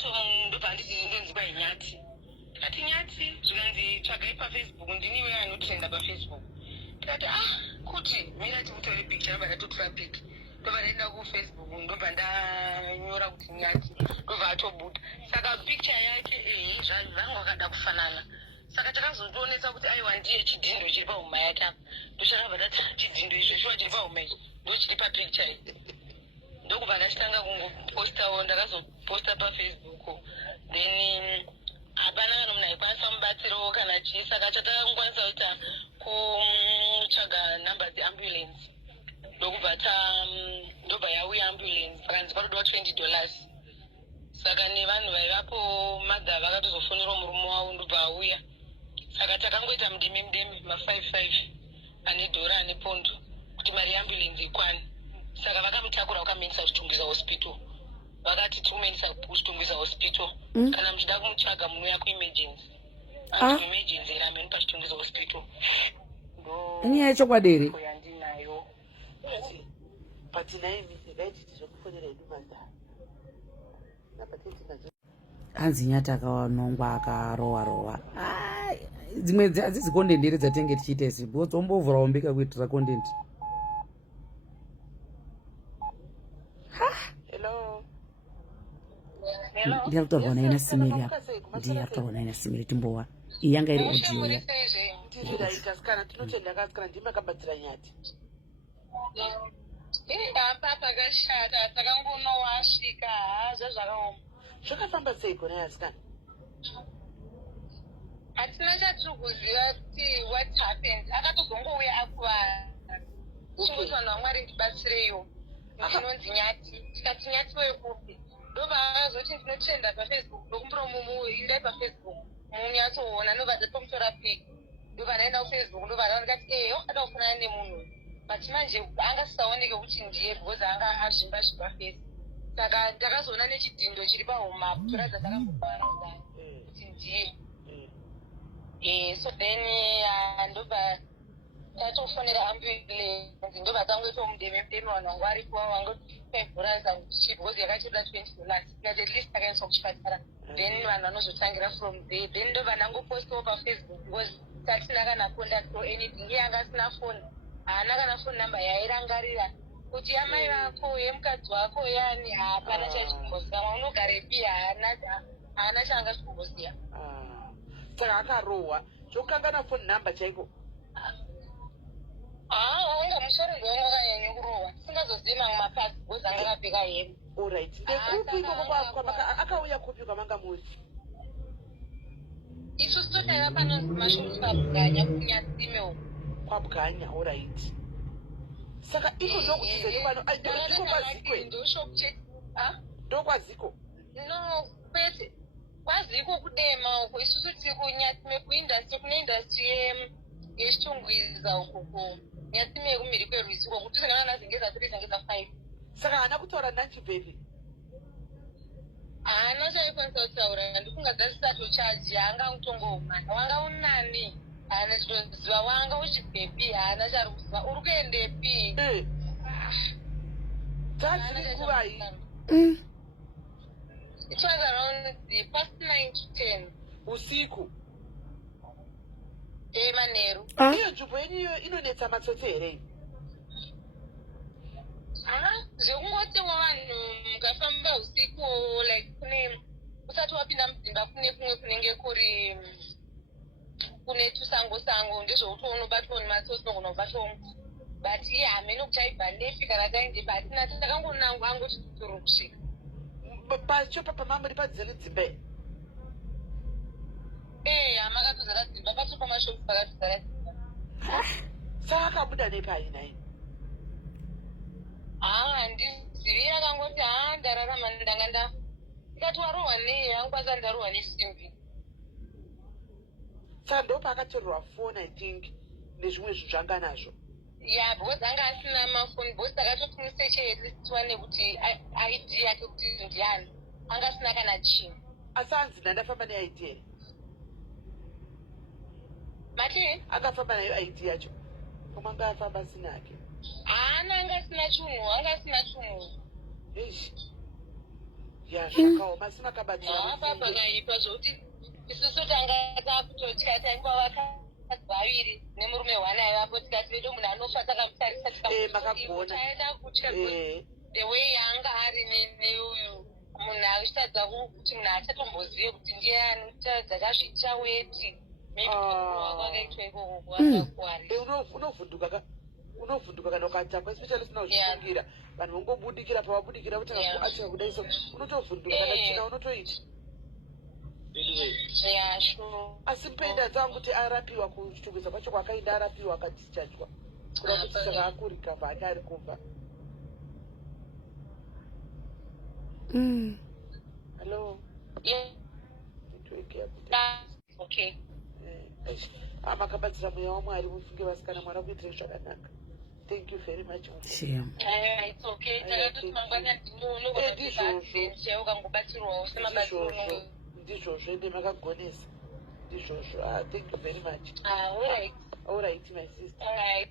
ndakato ndobva ndinonzi kwai Nyati. Tikati Nyati zvikanzi tsvagai paFacebook, ndiniwe anotrenda paFacebook. Tikati kuti mira timutore picture, ndobva ndatotora pic. Ndobva ndaenda kuFacebook, ndobva ndanyora kuti Nyati, ndobva atobuda. Saka picture yake zvangu akada kufanana. Saka takazondionesa kuti aiwa ndiye chidhindo chiri pahuma yake apa. Ndochakabva ndati chidhindo izvo chiri pahuma ichi ndochiri papicture iyi. Ndokubva ndachitanga kungopostawo, ndakazoposta paFacebook. Then hapana kana munhu aikwanisa kumubatsirawo kana chii. Saka chatakangokwanisa kuita kutsvaga nhamba dzeambulance. Ndobva yauya ambulance, pakanzi parikudiwa $20. Saka nevanhu vaivapo madha vakatozofonerawo murume wavo ndobva auya. Saka takangoita mudeme ma$5 ane dhora ane pondo kuti mari yeambulance ikwane. Saka vakamutakura vakamuendesa kuchitungwiza hospital. Vakati tikumuendesa kuchitungwiza hospital. Kana muchida kumutsvaga munouya kuemergency. Emergency rameni pachitungwiza hospital. Inyaya yechokwadi here. Yandinayo. But naimi ndaiti tizokufonera edu madhara. Hanzi Nyati akawanongwa akarowa. Dzimwe hadzisi content here dzatenge tichiita isi. Bombovhurawo mbeka kuitira content. Hello. Ndiri kutaurwa naye nasimiri apa. Ndiri kutaurwa naye nasimiri timbowa. Iyi yanga iri audio ya. Tinotaikasikana tinotenda kasikana ndimakabatsira Nyati. Apa takashata, takangonowasvika zvazvakaoma. Zvakafamba sei kona yasikana? Hatina chatiri kuziva kuti what happened. Akatozongouya akuvara. Chingoti vanhu vaMwari ndibatsireiwo. Ndinonzi Nyati. Tikati Nyati wekupi? Ndobva akazoti ndinotrenda paFacebook. Ndokumbura indai paFacebook. Munyatsoona ndobva ndatomutora pic. Ndobva ndaenda kuFacebook ndobva ndikati wakada kufanana nemunhu. But manje angasisaoneke kuti ndiye because anga azvimba face. Saka ndakazoona nechidhindo chiri pahuma kutoradza ndakambovaraudza kuti ndiye. So then ndobva tatofonera ambulance. Ndobva tangoitawo mudeme vanhu vanga varipo vangotivhuraisa kuti because yakachida $20. Tikati at least takaendeswa kuchipatara. Then vanhu vanozotangira from there. Then ndobva ndangopostawo paFacebook because tatina kana contact or anything. Iye anga asina phone. Haana kana phone number yairangarira kuti yamai vako yemukadzi wako yani hapana chaichikumboziva. Unogare haana chaanga chikumboziva. Saka akarohwa chokangana phone number chaiko. Wanga musoro ndiwanga akanyanya kurohwa. Singazozivi mamwe mapasi because anga akapfeka hembe. Alright. Ndekupi ikoko akauya kupi kwamanga muri? Isusu totaiva panonzi mashoni pabuganya kunyatsime uko. Kwabuganya, alright. Saka iko ndokuti pano ndiko kwaziko. Ndokwaziko. No, kwete. Kwaziko kudema uko. Isusu tiri kunyatsime kuindustry, kune industry yechitungwiza uko. Nyatsime kumhiri kwerwizi uko kuti kana nazingeza 3 zangeza 5. Saka haana kutaura nanchi baby. Haana chaikwanisa kutaura. Ndifunga dzasisato chaji anga mutongoumana. Wanga unani. Haana chitoziva wanga uchibhebi. Haana chari kuziva. Uri kuendepi? Dzadziri nguvai? It was around the past 9 to 10. Usiku? Manheru. Iyo nzvimbo yenyu inonetsa matsotsi here? Zvekungotiwa vanhu mukafamba usiku like kune usati wapinda mudzimba kune kumwe kunenge kune tusango ndezvekuti unobatwa nematsotsi nogona kubatwa muti. But iye hamene kuchaibva nefi kana tainde patina takangonangwa angoti tuturu kusvika. Pacho papamamuri padziri dzimba iyi? Hamakatozara dzimba pacho pamashopu pakatozara dzimba. Saka akabuda nepai nayi? Handizivi. Akangoti ndararama ndanga ndafa. Ndikati warohwa nei? Angikwanisa ndarohwa nesimbi. Saka ndopaakatorerwa phone I think nezvimwe zvinhu zvanga nazvo. Because anga asina mafoni. Because takatoti museche at least tiwane kuti ID yake kuti ndiani. Anga asina kana chinhu. Asi hanzi ndandafamba neID here? Mati? Akafamba nayo ID yacho? Koma anga afamba asina yake? Anga asina chinhu. Eish. zvakaoma asi makabatira pakaipa zvokuti isusu tanga takutotya taingwa vakadzi vaviri nemurume hwanai vapo tikati vedo munhu anofa takamutarisa tikaitaenda kutya the way yaanga ari neuyu munhu achitadza kuti munhu achatombozive kuti ndiye anotaradza akazviita weti maybe ikoko kwakakuwari unovhunduka kana ukatamba especially usina kuchifungira vanhu vongobudikira pavabudikira kutanga kudai so unotovhunduka kana china unotoita asi mupeenda dzangu kuti arapiwa kuchitungisa kwacho kwakaenda arapiwa akadischargwa kuda kuti saka akurikavha ake ari kumba. Hello. Okay. Makabatsira mweya wamwari mufunge vasikana mwana kuitire zvakanaka. Thank you very much. Shame. It's okay. Ndizvozvo ende makagonesa ndizvozvo. Thank you very much. All right. All right, my sister. All right.